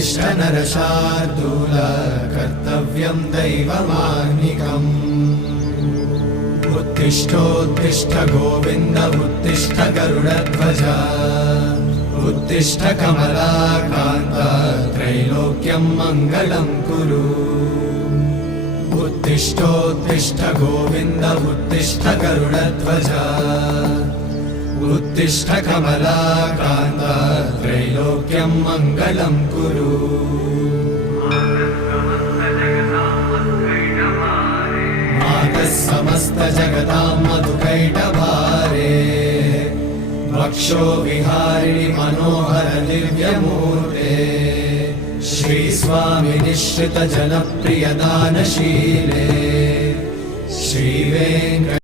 उत्तिष्ठ नरशार्दूल कर्तव्यं दैवमाह्निकम् उत्तिष्ठोत्तिष्ठ गोविन्द उत्तिष्ठ गरुडध्वज उत्तिष्ठ कमलाकान्त त्रैलोक्यं मङ्गलं कुरु उत्तिष्ठोत्तिष्ठ गोविन्द उत्तिष्ठ गरुडध्वज उत्तिष्ठ कमलाकान्त त्रैलोक्यं मङ्गलं कुरु मातः समस्त जगतां मधुकैटभारे वक्षो विहारिणि मनोहर दिव्यमूर्ते श्रीस्वामि निश्रित जनप्रिय दानशीले श्रीवेङ्कट